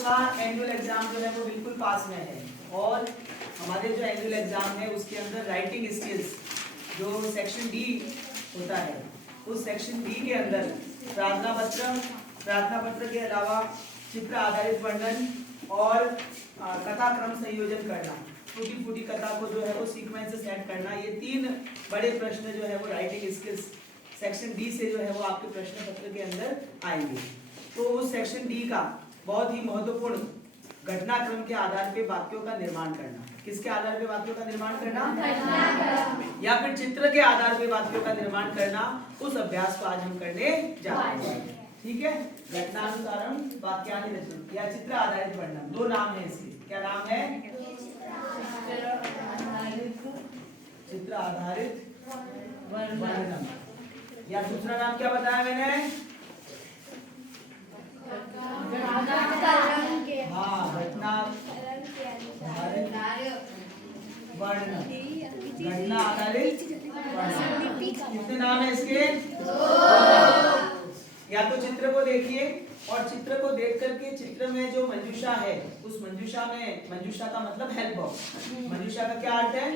का annual exam जो है वो बिल्कुल पास में है और हमारे जो एनुअल एग्जाम है उसके अंदर राइटिंग स्किल्स जो सेक्शन डी होता है उस सेक्शन डी के अंदर प्रार्थना पत्र के अलावा चित्र आधारित वर्णन और कथा क्रम संयोजन करना, टूटी फूटी कथा को जो है वो सीक्वेंस से सेट करना, ये 3 बड़े प्रश्न जो है वो राइटिंग स्किल्स सेक्शन डी से जो है वो आपके प्रश्न पत्र के अंदर आएंगे। तो उस सेक्शन डी का बहुत ही महत्वपूर्ण घटनाक्रम के आधार पे वाक्यों का निर्माण करना, किसके आधार पे वाक्यों का निर्माण करना या फिर चित्र के आधार पे वाक्यों का निर्माण करना, उस अभ्यास को आज हम करने जा रहे हैं। ठीक है, घटनानुसारम वाक्यानि रचना या चित्र आधारित वर्णन, 2 नाम है इसके। क्या नाम है? चित्र आधारित वर्णन या दूसरा नाम क्या बताया मैंने? हाँ, घटना आधारित वर्णन, घटना आधारित वर्णन। कितने नाम है इसके? 2। या तो चित्र को देखिए और चित्र को देख करके चित्र में जो मंजूषा है उस मंजूषा में, मंजूषा का मतलब हेल्प बॉक्स, मंजूषा का क्या अर्थ है?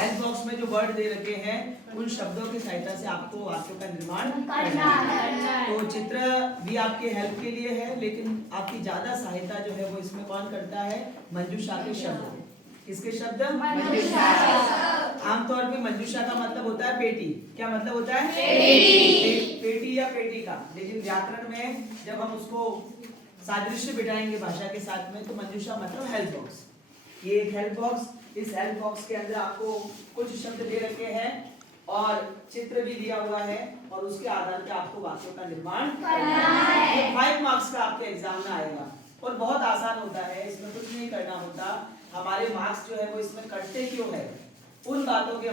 हेल्प बॉक्स में जो वर्ड दे रखे हैं उन शब्दों की सहायता से आपको वाक्यों का निर्माण करना है। तो चित्र भी आपके हेल्प के लिए है, लेकिन आपकी ज्यादा सहायता जो है वो इसमें कौन करता है? मंजूषा के शब्द। किसके शब्द? आमतौर पे मंजूषा का मतलब होता है पेटी। क्या मतलब होता है? पेटी या पेटी का। लेकिन व्याकरण में जब हम उसको सादृश्य बिठाएंगे भाषा के साथ में, तो मंजूषा मतलब हेल्प बॉक्स। ये एक हेल्प बॉक्स, इस हेल्प बॉक्स के अंदर आपको कुछ शब्द दे रखे हैं और चित्र भी दिया हुआ है और उसके आधार पे आपको वाक्यों का निर्माण करना है। ये 5 मार्क्स का आपके एग्जाम में आएगा और बहुत आसान होता है, इसमें कुछ नहीं करना होता। हमारे मार्क्स जो है वो इसमें कटते क्यों है, उन बातों की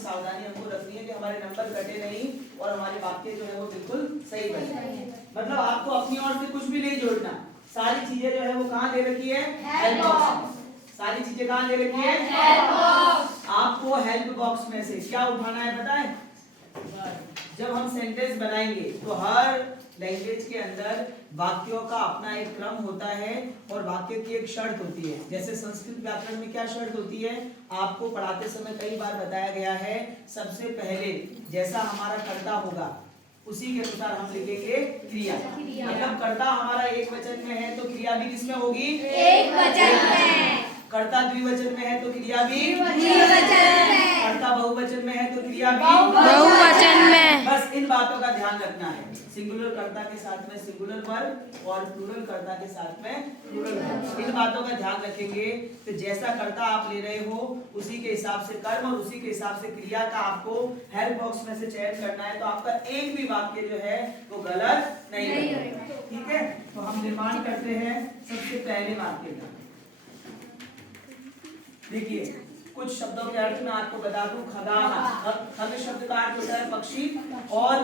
सावधानी हमको रखनी है कि हमारे नंबर कटे नहीं और हमारे वाक्य जो है वो बिल्कुल सही बने। मतलब आपको अपनी ओर से कुछ भी नहीं जोड़ना, सारी चीजें जो है वो कहाँ दे रखी है? Help box. सारी चीजें कहाँ दे रखी है? Help box. आपको हेल्प बॉक्स में से क्या उठाना है पता है? जब हम सेंटेंस बनाएंगे तो हर लैंग्वेज के अंदर वाक्यों का अपना एक क्रम होता है और वाक्य की एक शर्त होती है। जैसे संस्कृत व्याकरण में क्या शर्त होती है, आपको पढ़ाते समय कई बार बताया गया है। सबसे पहले जैसा हमारा कर्ता होगा उसी के अनुसार हम लिखेंगे क्रिया। मतलब कर्ता हमारा एक वचन में है तो क्रिया भी किसमें होगी? एक वचन में। कर्ता द्विवचन में है तो क्रिया भी द्विवचन में। कर्ता बहुवचन में है तो क्रिया भी बहुवचन में। बस इन बातों का ध्यान रखना है। सिंगुलर कर्ता के साथ में सिंगुलर वर्ब और प्लूरल कर्ता के साथ में प्लूरल वर्ब, इन बातों का ध्यान रखेंगे तो जैसा कर्ता आप ले रहे हो उसी के हिसाब से कर्म और उसी के हिसाब से क्रिया का आपको हेल्प बॉक्स में से चयन करना है। तो आपका एक भी वाक्य जो है वो गलत नहीं रहेगा। ठीक है, तो हम निर्माण करते हैं सबसे पहले वाक्य का। देखिए, कुछ शब्दों के अर्थ मैं आपको बता दूं। खगाहा, खग शब्द का अर्थ होता है पक्षी और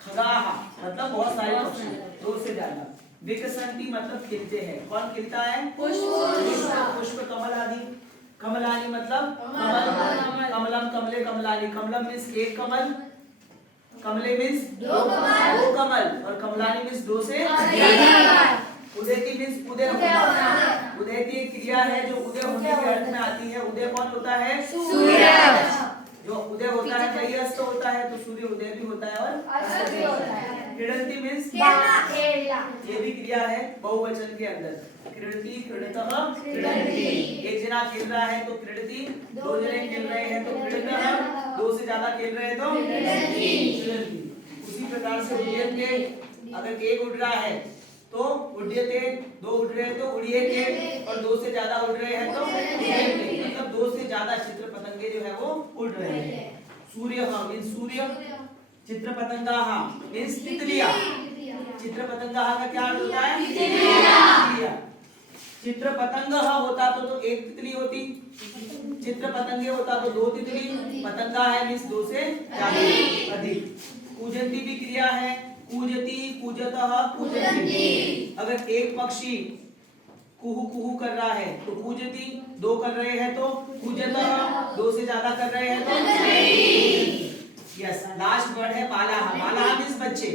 खगाहा मतलब बहुत सारे पक्षी, 2 से ज्यादा। विकसंती मतलब खिलते हैं। कौन खिलता है? पुष्प कमल आदि। कमलानी मतलब कमल। कमलम कमले कमलानी। कमलम मीन्स एक कमल, कमले मीन्स 2 कमल और कमलानी मीन्स 2 से ज्यादा। उदयती मीन्स उदय होना। उदयती एक क्रिया है जो उदय होने के अर्थ में आती है। उदय कौन होता है? सूर्य। जो उदय होता है कई अस्त होता है, तो सूर्य उदय भी होता है और अस्त भी होता है। क्रीडंती मीन्स ये भी क्रिया है बहुवचन के अंदर। क्रीडति, क्रीडतः, क्रीडन्ति। एक जना खेल रहा है तो क्रीडति, 2 जने खेल रहे हैं तो क्रीडतः, 2 से ज्यादा खेल रहे हैं तो क्रीडन्ति। उसी प्रकार से उड्यते, अगर एक उड़ रहा है तो उड्यते, 2 उड़ रहे हैं तो उड़ियते और 2 से ज्यादा उड़ रहे हैं तो उड़ियते। मतलब 2 से ज्यादा चित्र पतंगे जो है वो उड़ रहे हैं। सूर्य मीन्स सूर्य। चित्र पतंगा मीन्स तितलियां। चित्र पतंगा का क्या अर्थ होता है? तितलियां। चित्र पतंग होता तो 1 तितली होती, चित्र पतंगे होता तो 2 तितली। पतंगा है मीन्स 2 से ज्यादा अधिक। कूजंती भी क्रिया है, कूजती, कूजतः, कूजन्ति। अगर एक पक्षी कुहू कुहू कर रहा है तो कूजती, 2 कर रहे हैं तो कूजतः, 2 से ज्यादा कर रहे हैं तो यस, लास्ट वर्ड है बालाह। बालाह मीन्स बच्चे।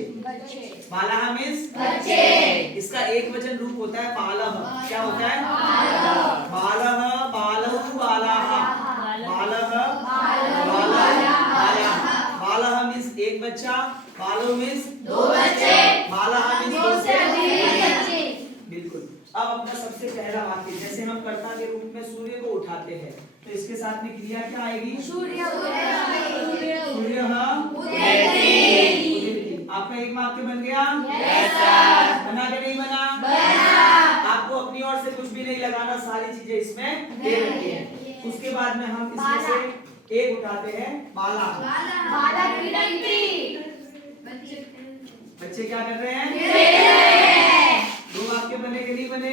बालाह मीन्स बच्चे। इसका एक वचन रूप होता है बालह। क्या होता है? बालह, बालहु, बालाह। बालह, बालह। बालह मीन्स एक बच्चा, बालहु मीन्स दो बच्चे, बालाह मीन्स दो से अधिक बच्चे। बिल्कुल। अब अपना सबसे पहला वाक्य, जैसे हम कर्ता के रूप में सूर्य को उठाते हैं तो इसके साथ में क्रिया क्या आएगी? सूर्य उदयति। आपका एक वाक्य बन गया? बना के नहीं बना? आपको अपनी ओर से कुछ भी नहीं लगाना, सारी चीजें इसमें दे रखी है। उसके बाद में हम इसमें से एक उठाते हैं, बाला। बच्चे क्या कर रहे हैं? दो वाक्य बने कि नहीं बने?